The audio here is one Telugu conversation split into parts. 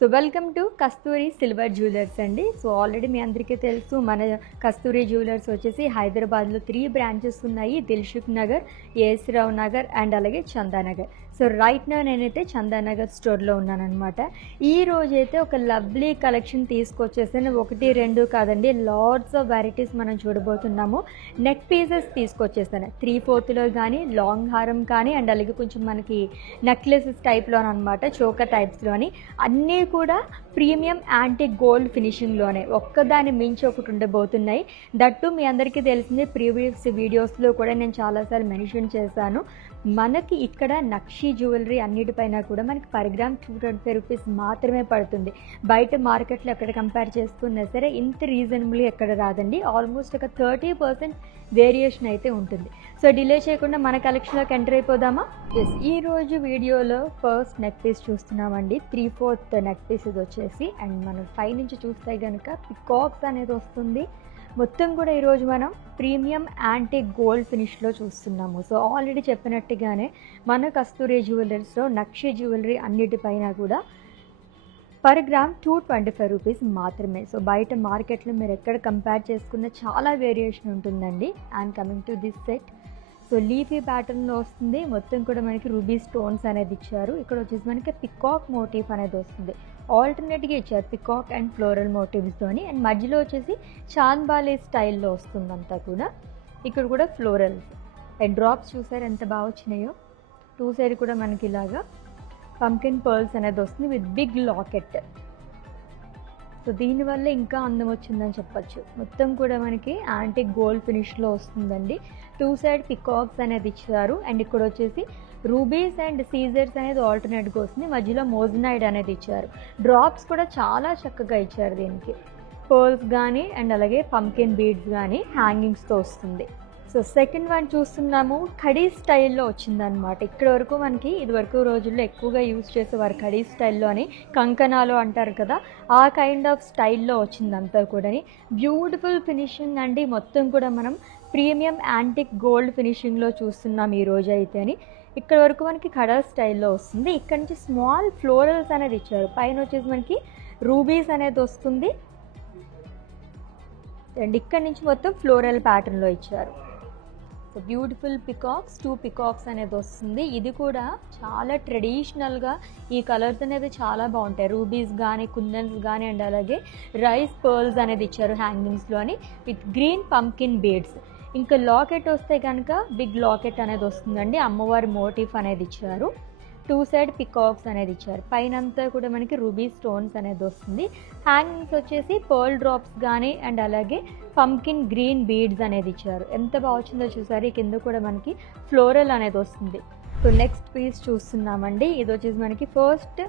So welcome to Kasturi silver jewellers అండి. సో ఆల్రెడీ మీ అందరికీ తెలుసు మన కస్తూరి జ్యువెలర్స్ వచ్చేసి హైదరాబాద్లో 3 బ్రాంచెస్ ఉన్నాయి. దిల్సుఖ్ నగర్, ఏఎస్ రావు నగర్ అండ్ అలాగే చందానగర్. సో రైట్ నా నేనైతే చందానగర్ స్టోర్లో ఉన్నానన్నమాట. ఈ రోజైతే ఒక లవ్లీ కలెక్షన్ తీసుకొచ్చేసాను. 1, 2 కాదండి, లాట్స్ ఆఫ్ వెరైటీస్ మనం చూడబోతున్నాము. నెక్ పీసెస్ తీసుకొచ్చేసాను 3/4లో కానీ, లాంగ్ హారం కానీ అండ్ అలాగే కొంచెం మనకి నెక్లెసెస్ టైప్లో అనమాట, చోకర్ టైప్స్లోని అన్నీ కూడా ప్రీమియం యాంటిక్ గోల్డ్ ఫినిషింగ్లోనే ఒక్కదాని మించి ఒకటి ఉండబోతున్నాయి. దట్టు మీ అందరికీ తెలిసిందే, ప్రీవియస్ వీడియోస్లో కూడా నేను చాలాసార్లు మెన్షన్ చేశాను. మనకి ఇక్కడ నక్షి జ్యువెలరీ అన్నిటిపైన కూడా మనకి పర్ గ్రామ్ 225 రూపీస్ మాత్రమే పడుతుంది. బయట మార్కెట్లో ఎక్కడ కంపేర్ చేసుకున్నా సరే ఇంత రీజనబుల్గా ఎక్కడ రాదండి. ఆల్మోస్ట్ ఒక 30% వేరియేషన్ అయితే ఉంటుంది. సో డిలే చేయకుండా మన కలెక్షన్లోకి ఎంటర్ అయిపోదామా? ఎస్, ఈరోజు వీడియోలో ఫస్ట్ నెక్ పీస్ చూస్తున్నామండి. 3/4 నెక్ పీస్ ఇది వచ్చేసి, అండ్ మనం పైనుంచి చూస్తే కనుక పికాక్స్ అనేది వస్తుంది. మొత్తం కూడా ఈరోజు మనం ప్రీమియం యాంటిక్ గోల్డ్ ఫినిష్లో చూస్తున్నాము. సో ఆల్రెడీ చెప్పినట్టుగానే మన కస్తూరి జ్యువెలర్స్లో నక్షి జ్యువెలరీ అన్నిటిపైన కూడా పర్ గ్రామ్ 225 రూపీస్ మాత్రమే. సో బయట మార్కెట్లో మీరు ఎక్కడ కంపేర్ చేసుకున్న చాలా వేరియేషన్ ఉంటుందండి. And coming to this set, so leafy ప్యాటర్న్లో వస్తుంది. మొత్తం కూడా మనకి రూబీ స్టోన్స్ అనేది ఇచ్చారు. ఇక్కడ వచ్చేసి మనకి పికాక్ మోటివ్ అనేది వస్తుంది. ఆల్టర్నేట్గా ఇచ్చారు పికాక్ అండ్ ఫ్లోరల్ మోటివ్స్తోని. అండ్ మధ్యలో వచ్చేసి చాంద్బాలే స్టైల్లో వస్తుందంతా కూడా. ఇక్కడ కూడా ఫ్లోరల్స్ అండ్ డ్రాప్స్ చూసారు ఎంత బాగా వచ్చినాయో. 2 సైడ్ కూడా మనకి ఇలాగా పంకిన్ పర్ల్స్ అనేది వస్తుంది విత్ బిగ్ లాకెట్. సో దీనివల్ల ఇంకా అందం వచ్చిందని చెప్పచ్చు. మొత్తం కూడా మనకి యాంటిక్ గోల్డ్ ఫినిష్లో వస్తుందండి. 2 సైడ్ పికాక్స్ అనేది ఇచ్చారు. అండ్ ఇక్కడ వచ్చేసి రూబీస్ అండ్ సీజర్స్ అనేది ఆల్టర్నేట్గా వస్తుంది. మధ్యలో మోజనైడ్ అనేది ఇచ్చారు. డ్రాప్స్ కూడా చాలా చక్కగా ఇచ్చారు దీనికి. పర్ల్స్ కానీ అండ్ అలాగే పంకిన్ బీడ్స్ కానీ హ్యాంగింగ్స్తో వస్తుంది. సో సెకండ్ వన్ చూస్తున్నాము, కడీ స్టైల్లో వచ్చిందనమాట. ఇక్కడ వరకు మనకి ఇదివరకు రోజుల్లో ఎక్కువగా యూజ్ చేసేవారు కడీ స్టైల్లో అని, కంకణాలు అంటారు కదా, ఆ కైండ్ ఆఫ్ స్టైల్లో వచ్చిందంతా కూడా. బ్యూటిఫుల్ ఫినిషింగ్ అండి. మొత్తం కూడా మనం ప్రీమియం యాంటిక్ గోల్డ్ ఫినిషింగ్లో చూస్తున్నాం ఈ రోజు అయితే అని. ఇక్కడ వరకు మనకి కడా స్టైల్లో వస్తుంది. ఇక్కడ నుంచి స్మాల్ ఫ్లోరల్స్ అనేది ఇచ్చారు. పైన వచ్చేసి మనకి రూబీస్ అనేది వస్తుంది. అండ్ ఇక్కడ నుంచి మొత్తం ఫ్లోరల్ ప్యాటర్న్లో ఇచ్చారు. సో బ్యూటిఫుల్ పికాక్స్, 2 పికాక్స్ అనేది వస్తుంది. ఇది కూడా చాలా ట్రెడిషనల్గా ఈ కలర్స్ అనేది చాలా బాగుంటాయి. రూబీస్ కానీ, కుందన్స్ కానీ అండ్ అలాగే రైస్ పర్ల్స్ అనేది ఇచ్చారు హ్యాంగింగ్స్లోని విత్ గ్రీన్ పంకిన్ బీడ్స్. ఇంకా లాకెట్ వస్తే కనుక బిగ్ లాకెట్ అనేది వస్తుందండి. అమ్మవారి మోటిఫ్ అనేది ఇచ్చారు. 2 సైడ్ పికాక్స్ అనేది ఇచ్చారు. పైన అంతా కూడా మనకి రూబీ స్టోన్స్ అనేది వస్తుంది. హ్యాంగింగ్స్ వచ్చేసి పర్ల్ డ్రాప్స్ కానీ అండ్ అలాగే పంకిన్ గ్రీన్ బీడ్స్ అనేది ఇచ్చారు. ఎంత బాగా వచ్చిందో చూసారు. కింద కూడా మనకి ఫ్లోరల్ అనేది వస్తుంది. సో నెక్స్ట్ పీస్ చూస్తున్నామండి. ఇది వచ్చేసి మనకి ఫస్ట్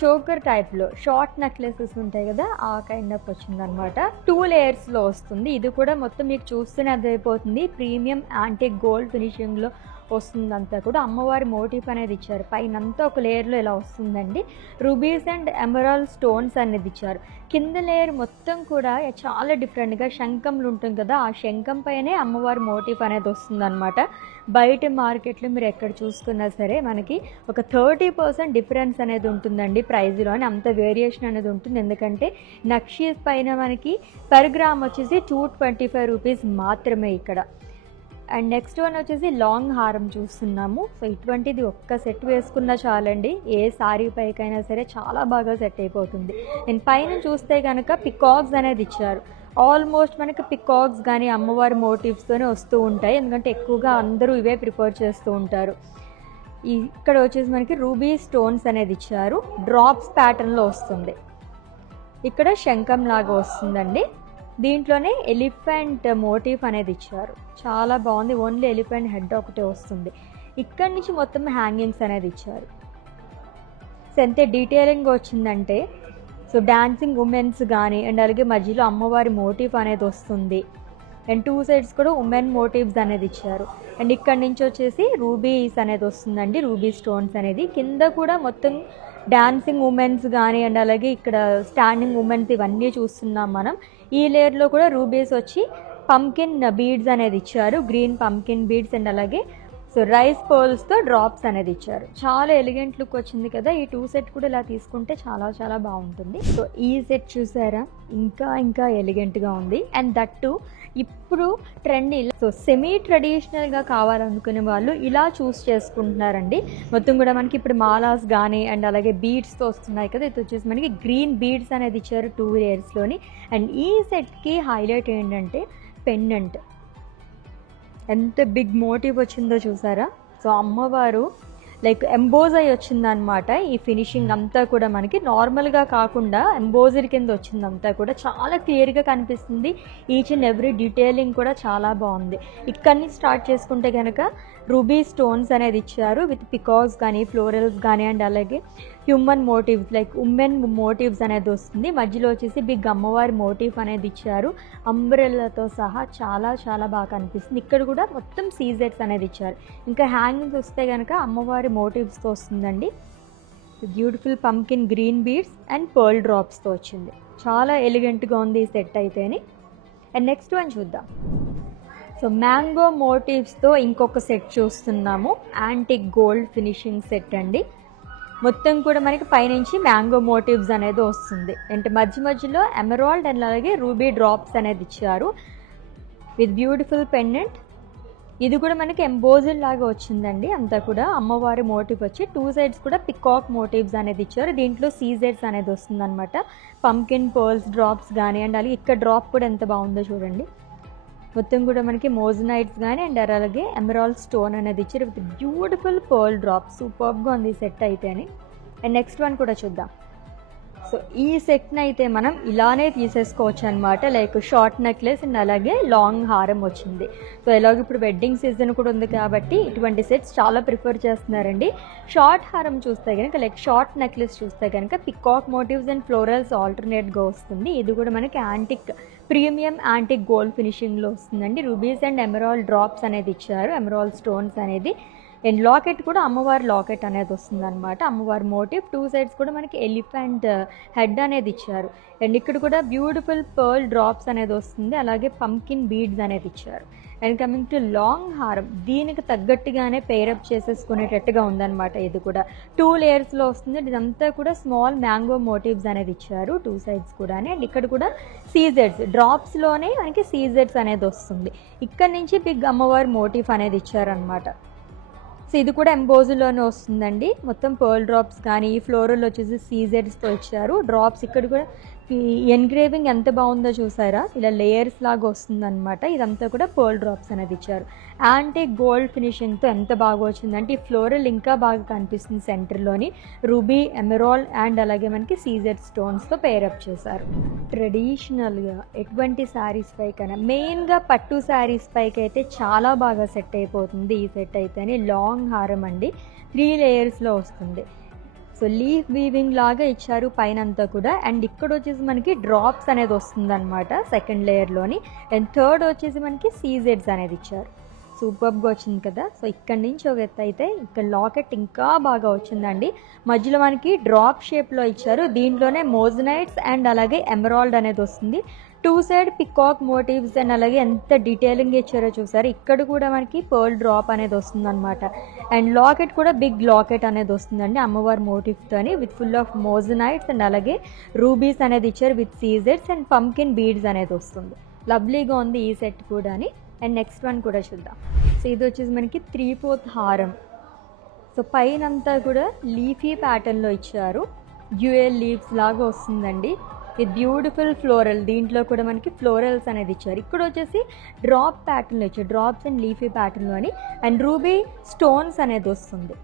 చోకర్ టైప్లో షార్ట్ నెక్లెసెస్ ఉంటాయి కదా, ఆ కైండ్ ఆఫ్ వచ్చిందనమాట. 2 లేయర్స్లో వస్తుంది. ఇది కూడా మొత్తం మీకు చూస్తూనే అర్థమైపోతుంది ప్రీమియం యాంటిక్ గోల్డ్ ఫినిషింగ్లో వస్తుందంతా కూడా. అమ్మవారి మోటిఫ్ అనేది ఇచ్చారు. పైనంతా ఒక లేయర్లో ఇలా వస్తుందండి. రూబీస్ అండ్ ఎమరాల్డ్ స్టోన్స్ అనేది ఇచ్చారు. కింద లేయర్ మొత్తం కూడా చాలా డిఫరెంట్గా శంఖంలు ఉంటుంది కదా, ఆ శంఖం పైనే అమ్మవారి మోటిఫ్ అనేది వస్తుందన్నమాట. బయట మార్కెట్లో మీరు ఎక్కడ చూసుకున్నా సరే మనకి ఒక 30% డిఫరెన్స్ అనేది ఉంటుందండి ప్రైజ్లో. అని అంత వేరియేషన్ అనేది ఉంటుంది. ఎందుకంటే నక్షీస్ పైన మనకి పర్ గ్రామ్ వచ్చేసి 225 రూపీస్ మాత్రమే ఇక్కడ. అండ్ నెక్స్ట్ వన్ వచ్చేసి లాంగ్ హారం చూస్తున్నాము. సో ఇటువంటిది ఒక్క సెట్ వేసుకున్నా చాలండి, ఏ సారీ పైకైనా సరే చాలా బాగా సెట్ అయిపోతుంది. నేను పైన చూస్తే కనుక పికాక్స్ అనేది ఇచ్చారు. ఆల్మోస్ట్ మనకి పికాక్స్ కానీ అమ్మవారి మోటివ్స్తోనే వస్తూ ఉంటాయి, ఎందుకంటే ఎక్కువగా అందరూ ఇవే ప్రిఫర్ చేస్తూ ఉంటారు. ఇక్కడ వచ్చేసి మనకి రూబీ స్టోన్స్ అనేది ఇచ్చారు. డ్రాప్స్ ప్యాటర్న్లో వస్తుంది. ఇక్కడ శంఖం లాగా వస్తుందండి. దీంట్లోనే ఎలిఫెంట్ మోటిఫ్ అనేది ఇచ్చారు. చాలా బాగుంది. ఓన్లీ ఎలిఫెంట్ హెడ్ ఒకటే వస్తుంది. ఇక్కడి నుంచి మొత్తం హ్యాంగింగ్స్ అనేది ఇచ్చారు. సో ఎంత డీటెయిలింగ్ వచ్చిందంటే, సో డాన్సింగ్ ఉమెన్స్ కానీ అండ్ అలాగే మధ్యలో అమ్మవారి మోటిఫ్ అనేది వస్తుంది. అండ్ 2 సైడ్స్ కూడా ఉమెన్ మోటివ్స్ అనేది ఇచ్చారు. అండ్ ఇక్కడ నుంచి వచ్చేసి రూబీస్ అనేది వస్తుందండి, రూబీ స్టోన్స్ అనేది. కింద కూడా మొత్తం డాన్సింగ్ ఉమెన్స్ కానీ అండ్ అలాగే ఇక్కడ స్టాండింగ్ ఉమెన్స్ ఇవన్నీ చూస్తున్నాం మనం. ఈ లేయర్లో కూడా రూబీస్ వచ్చి పంకిన్ బీడ్స్ అనేది ఇచ్చారు. గ్రీన్ పంకిన్ బీడ్స్ అండ్ అలాగే సో రైస్ పర్ల్స్తో డ్రాప్స్ అనేది ఇచ్చారు. చాలా ఎలిగెంట్ లుక్ వచ్చింది కదా. ఈ 2 సెట్ కూడా ఇలా తీసుకుంటే చాలా చాలా బాగుంటుంది. సో ఈ సెట్ చూసారా, ఇంకా ఎలిగెంట్గా ఉంది. అండ్ దట్టు ఇప్పుడు ట్రెండ్ ఇలా. సో సెమీ ట్రెడిషనల్గా కావాలనుకునే వాళ్ళు ఇలా చూస్ చేసుకుంటున్నారండి. మొత్తం కూడా మనకి ఇప్పుడు మాలాస్ కానీ అండ్ అలాగే బీడ్స్తో వస్తున్నాయి కదా. ఇది వచ్చేసి మనకి గ్రీన్ బీడ్స్ అనేది ఇచ్చారు 2 లేయర్స్లోని. అండ్ ఈ సెట్కి హైలైట్ ఏంటంటే పెండెంట్. ఎంత బిగ్ మోటివ్ వచ్చిందో చూసారా. సో అమ్మవారు లైక్ ఎంబోజ్ అయ్యి వచ్చిందనమాట. ఈ ఫినిషింగ్ అంతా కూడా మనకి నార్మల్గా కాకుండా ఎంబోజర్ కింద వచ్చిందంతా కూడా చాలా క్లియర్గా కనిపిస్తుంది. ఈచ్ అండ్ ఎవ్రీ డీటెయిలింగ్ కూడా చాలా బాగుంది. ఇక్కడి నుంచి స్టార్ట్ చేసుకుంటే కనుక రూబీ స్టోన్స్ అనేది ఇచ్చారు విత్ పికాక్స్ కానీ ఫ్లోరల్స్ కానీ అండ్ అలాగే human motifs like women motifs అనేది వస్తుంది. మధ్యలో వచ్చేసి బిగ్ అమ్మవారి మోటివ్ అనేది ఇచ్చారు అంబ్రెల్లాతో సహా. చాలా చాలా బాగా కనిపిస్తుంది. ఇక్కడ కూడా మొత్తం సీజెట్స్ అనేది ఇచ్చారు. ఇంకా హ్యాంగింగ్స్ వస్తే కనుక అమ్మవారి మోటివ్స్తో వస్తుందండి. Beautiful pumpkin green beads and pearl డ్రాప్స్తో వచ్చింది. చాలా ఎలిగెంట్గా ఉంది ఈ సెట్ అయితేని. అండ్ నెక్స్ట్ వన్ చూద్దాం. సో మ్యాంగో మోటివ్స్తో ఇంకొక సెట్ చూస్తున్నాము. యాంటిక్ గోల్డ్ ఫినిషింగ్ సెట్ అండి. మొత్తం కూడా మనకి పైనుంచి మ్యాంగో మోటివ్స్ అనేది వస్తుంది. అంటే మధ్యలో ఎమరాల్డ్ అండ్ అలాగే రూబీ డ్రాప్స్ అనేది ఇచ్చారు విత్ బ్యూటిఫుల్ పెండెంట్. ఇది కూడా మనకి ఎంబోజల్ లాగా వచ్చిందండి. అంతా కూడా అమ్మవారి మోటివ్ వచ్చి 2 సైడ్స్ కూడా పికాక్ మోటివ్స్ అనేది ఇచ్చారు. దీంట్లో సీజెడ్స్ అనేది వస్తుంది అనమాట. పంకిన్ పర్ల్స్ డ్రాప్స్ కానీ అండ్ అలాగే ఇక్కడ డ్రాప్ కూడా ఎంత బాగుందో చూడండి. మొత్తం కూడా మనకి మోజనైట్స్ కానీ అండ్ అలాగే ఎమరాల్డ్ స్టోన్ అనేది ఇచ్చారు విత్ బ్యూటిఫుల్ పర్ల్ డ్రాప్. సూపర్గా ఉంది ఈ సెట్ అయితే అని. అండ్ నెక్స్ట్ వన్ కూడా చూద్దాం. సో ఈ సెట్ని అయితే మనం ఇలానే తీసేసుకోవచ్చు అనమాట. లైక్ షార్ట్ నెక్లెస్ అండ్ అలాగే లాంగ్ హారం వచ్చింది. సో ఎలాగో ఇప్పుడు వెడ్డింగ్ సీజన్ కూడా ఉంది కాబట్టి ఇటువంటి సెట్స్ చాలా ప్రిఫర్ చేస్తున్నారండి. షార్ట్ హారం చూస్తే కనుక లైక్ షార్ట్ నెక్లెస్ చూస్తే కనుక పికాక్ మోటివ్స్ అండ్ ఫ్లోరల్స్ ఆల్టర్నేట్గా వస్తుంది. ఇది కూడా మనకి యాంటిక్ ప్రీమియం యాంటిక్ గోల్డ్ ఫినిషింగ్లో వస్తుందండి. రూబీస్ అండ్ ఎమరాల్డ్ డ్రాప్స్ అనేది ఇచ్చారు, ఎమరాల్డ్ స్టోన్స్ అనేది. అండ్ లాకెట్ కూడా అమ్మవారి లాకెట్ అనేది వస్తుంది అనమాట. అమ్మవారి మోటివ్ 2 సైడ్స్ కూడా మనకి ఎలిఫెంట్ హెడ్ అనేది ఇచ్చారు. అండ్ ఇక్కడ కూడా బ్యూటిఫుల్ పర్ల్ డ్రాప్స్ అనేది వస్తుంది. అలాగే పంకిన్ బీడ్స్ అనేది ఇచ్చారు. అండ్ కమింగ్ టు లాంగ్ హారం, దీనికి తగ్గట్టుగానే పేరప్ చేసేసుకునేటట్టుగా ఉందన్నమాట. ఇది కూడా 2 లేయర్స్లో వస్తుంది. ఇదంతా కూడా స్మాల్ మ్యాంగో మోటివ్స్ అనేది ఇచ్చారు 2 సైడ్స్ కూడా. అండ్ ఇక్కడ కూడా సీజెడ్స్ డ్రాప్స్లోనే మనకి సీజెడ్స్ అనేది వస్తుంది. ఇక్కడ నుంచి బిగ్ అమ్మవారి మోటివ్ అనేది ఇచ్చారనమాట. సో ఇది కూడా ఎంబోజులోనే వస్తుందండి. మొత్తం పర్ల్ డ్రాప్స్ కానీ ఈ ఫ్లోరల్ వచ్చేసి సీజెడ్స్తో ఇచ్చారు. డ్రాప్స్ ఇక్కడ కూడా ఎన్గ్రేవింగ్ ఎంత బాగుందో చూసారా. ఇలా లేయర్స్ లాగా వస్తుందన్నమాట. ఇదంతా కూడా పర్ల్ డ్రాప్స్ అనేది ఇచ్చారు. యాంటిక్ గోల్డ్ ఫినిషింగ్తో ఎంత బాగా వచ్చిందంటే ఈ ఫ్లోరల్ ఇంకా బాగా కనిపిస్తుంది. సెంటర్లోని రూబీ, ఎమరాల్డ్ అండ్ అలాగే మనకి సీజెడ్ స్టోన్స్తో పేరప్ చేశారు. ట్రెడిషనల్గా ఎటువంటి శారీస్ పై కన్నా మెయిన్గా పట్టు శారీస్ పైకి అయితే చాలా బాగా సెట్ అయిపోతుంది ఈ సెట్ అయితేనే. లాంగ్ హారం అండి, 3 లేయర్స్లో వస్తుంది. సో లీఫ్ వీవింగ్ లాగా ఇచ్చారు పైన అంతా కూడా. అండ్ ఇక్కడ వచ్చేసి మనకి డ్రాప్స్ అనేది వస్తుంది అనమాట సెకండ్ లేయర్లోని. అండ్ థర్డ్ వచ్చేసి మనకి సీజెడ్స్ అనేది ఇచ్చారు. సూపర్గా వచ్చింది కదా. సో ఇక్కడ నుంచి ఒక ఎత్తు అయితే ఇక్కడ లాకెట్ ఇంకా బాగా వచ్చిందండి. మధ్యలో మనకి డ్రాప్ షేప్లో ఇచ్చారు. దీంట్లోనే మోజనైట్స్ అండ్ అలాగే ఎమరాల్డ్ అనేది వస్తుంది. 2 సైడ్ పికాక్ మోటివ్స్ అండ్ అలాగే ఎంత డీటెయిలింగ్ ఇచ్చారో చూసారు. ఇక్కడ కూడా మనకి పర్ల్ డ్రాప్ అనేది వస్తుంది అనమాట. అండ్ లాకెట్ కూడా బిగ్ లాకెట్ అనేది వస్తుందండి అమ్మవారి మోటివ్తోని with full of moissanites and అలాగే రూబీస్ అనేది ఇచ్చారు విత్ సీజెడ్స్ అండ్ పంకిన్ బీడ్స్ అనేది వస్తుంది. లవ్లీగా ఉంది ఈ సెట్ కూడా అని. అండ్ నెక్స్ట్ వన్ కూడా చూద్దాం. సో ఇది వచ్చేసి మనకి 3/4 హారం. సో పైన అంతా కూడా లీఫీ ప్యాటర్న్లో ఇచ్చారు. డ్యూయల్ లీవ్స్ లాగా వస్తుందండి విత్ బ్యూటిఫుల్ ఫ్లోరల్. దీంట్లో కూడా మనకి ఫ్లోరల్స్ అనేది ఇచ్చారు. ఇక్కడ వచ్చేసి డ్రాప్ ప్యాటర్న్లో ఇచ్చారు, డ్రాప్స్ అండ్ లీఫీ ప్యాటర్న్లోని. అండ్ రూబీ స్టోన్స్ అనేది వస్తుంది.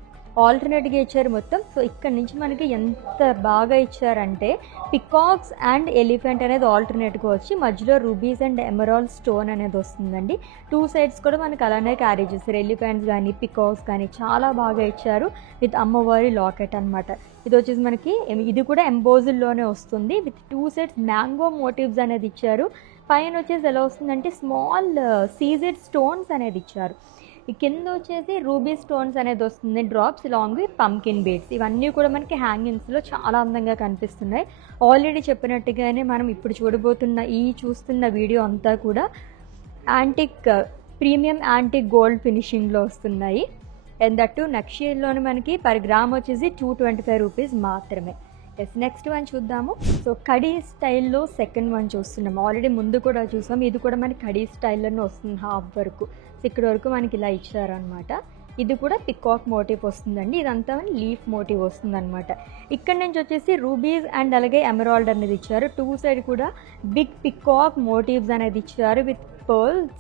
ఆల్టర్నేట్గా ఇచ్చారు మొత్తం. సో ఇక్కడ నుంచి మనకి ఎంత బాగా ఇచ్చారంటే పికాక్స్ అండ్ ఎలిఫెంట్ అనేది ఆల్టర్నేట్గా వచ్చి మధ్యలో రూబీస్ అండ్ ఎమరాల్డ్ స్టోన్ అనేది వస్తుందండి. 2 సైడ్స్ కూడా మనకి అలానే క్యారీ చేస్తారు. ఎలిఫెంట్స్ కానీ పికాక్స్ కానీ చాలా బాగా ఇచ్చారు విత్ అమ్మవారి లాకెట్ అనమాట. ఇది వచ్చేసి మనకి ఇది కూడా ఎంబోజుల్లోనే వస్తుంది విత్ 2 సైడ్స్ మ్యాంగో మోటివ్స్ అనేది ఇచ్చారు. పైన వచ్చేసి ఎలా వస్తుందంటే స్మాల్ సీజెడ్ స్టోన్స్ అనేది ఇచ్చారు. ఈ కింద వచ్చేసి రూబీ స్టోన్స్ అనేది వస్తుంది drops long with pumpkin beads. ఇవన్నీ కూడా మనకి హ్యాంగింగ్స్లో చాలా అందంగా కనిపిస్తున్నాయి. ఆల్రెడీ చెప్పినట్టుగానే మనం ఇప్పుడు చూస్తున్న వీడియో అంతా కూడా యాంటిక్ ప్రీమియం యాంటిక్ గోల్డ్ ఫినిషింగ్లో వస్తున్నాయి. అండ్ దట్టు నక్షీలోని మనకి పర్ గ్రామ్ వచ్చేసి 225 రూపీస్ మాత్రమే. ఎస్, నెక్స్ట్ వన్ చూద్దాము. సో కడీ స్టైల్లో సెకండ్ వన్ చూస్తున్నాం. ఆల్రెడీ ముందు కూడా చూసాం, ఇది కూడా మనకి కడీ స్టైల్లోనే వస్తుంది. హాఫ్ వరకు ఇక్కడ వరకు మనకి ఇలా ఇచ్చారనమాట. ఇది కూడా పికాక్ మోటివ్ వస్తుందండి. ఇదంతా లీఫ్ మోటివ్ వస్తుంది అనమాట. ఇక్కడ నుంచి వచ్చేసి రూబీస్ అండ్ అలాగే ఎమరాల్డ్ అనేది ఇచ్చారు. 2 సైడ్ కూడా బిగ్ పికాక్ మోటివ్స్ అనేది ఇచ్చారు with pearls.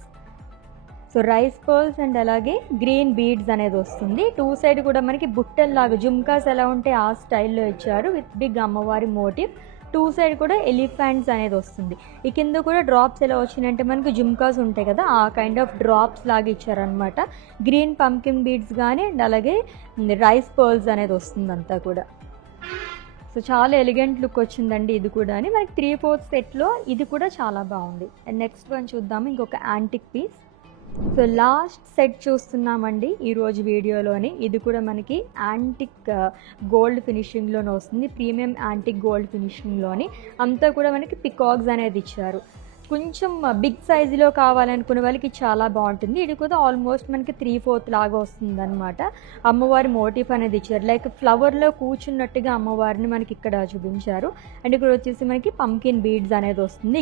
So rice pearls and అలాగే గ్రీన్ బీడ్స్ అనేది వస్తుంది. 2 సైడ్ కూడా మనకి బుట్టల్లాగా జుమ్కాస్ ఎలా ఉంటే ఆ స్టైల్లో ఇచ్చారు విత్ బిగ్ అమ్మవారి మోటివ్. 2 సైడ్ కూడా ఎలిఫెంట్స్ అనేది వస్తుంది. ఈ కింద కూడా డ్రాప్స్ ఎలా వచ్చినాయంటే మనకి జుమ్కాస్ ఉంటాయి కదా, ఆ కైండ్ ఆఫ్ డ్రాప్స్ లాగా ఇచ్చారనమాట. గ్రీన్ పంకిన్ బీడ్స్ కానీ అండ్ అలాగే రైస్ పర్ల్స్ అనేది వస్తుంది అంతా కూడా. సో చాలా ఎలిగెంట్ లుక్ వచ్చిందండి ఇది కూడా. అని మనకి 3/4 సెట్లో ఇది కూడా చాలా బాగుంది. అండ్ నెక్స్ట్ వన్ చూద్దాము, ఇంకొక antique piece. So last set చూస్తున్నామండి ఈరోజు వీడియోలోని. ఇది కూడా మనకి యాంటిక్ గోల్డ్ ఫినిషింగ్లోనే వస్తుంది, ప్రీమియం యాంటిక్ గోల్డ్ ఫినిషింగ్లోని. అంతా కూడా మనకి పికాక్స్ అనేది ఇచ్చారు. కొంచెం బిగ్ సైజులో కావాలనుకునే వాళ్ళకి చాలా బాగుంటుంది. ఇది కూడా ఆల్మోస్ట్ మనకి 3/4 లాగా వస్తుంది అనమాట. అమ్మవారి మోటిఫ్ అనేది ఇచ్చారు, లైక్ ఫ్లవర్లో కూర్చున్నట్టుగా అమ్మవారిని మనకి ఇక్కడ చూపించారు. అండ్ ఇక్కడ వచ్చేసి మనకి పంకిన్ బీడ్స్ అనేది వస్తుంది,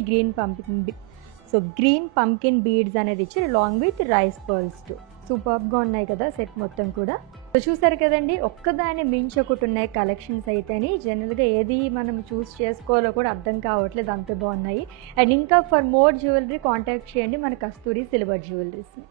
గ్రీన్ పంకిన్ బీడ్స్ అనేది ఇచ్చారు లాంగ్ విత్ రైస్ పర్ల్స్. సూపర్గా ఉన్నాయి కదా సెట్ మొత్తం కూడా. సో చూసారు కదండి, ఒక్కదాన్ని మించి ఒకటి ఉన్నాయి కలెక్షన్స్ అయితేని. జనరల్గా ఏది మనం చూస్ చేసుకోవాలో కూడా అర్థం కావట్లేదు, అంత బాగున్నాయి. అండ్ ఇంకా ఫర్ మోర్ జ్యువెలరీ కాంటాక్ట్ చేయండి మన కస్తూరి సిల్వర్ జ్యువెలరీస్ని.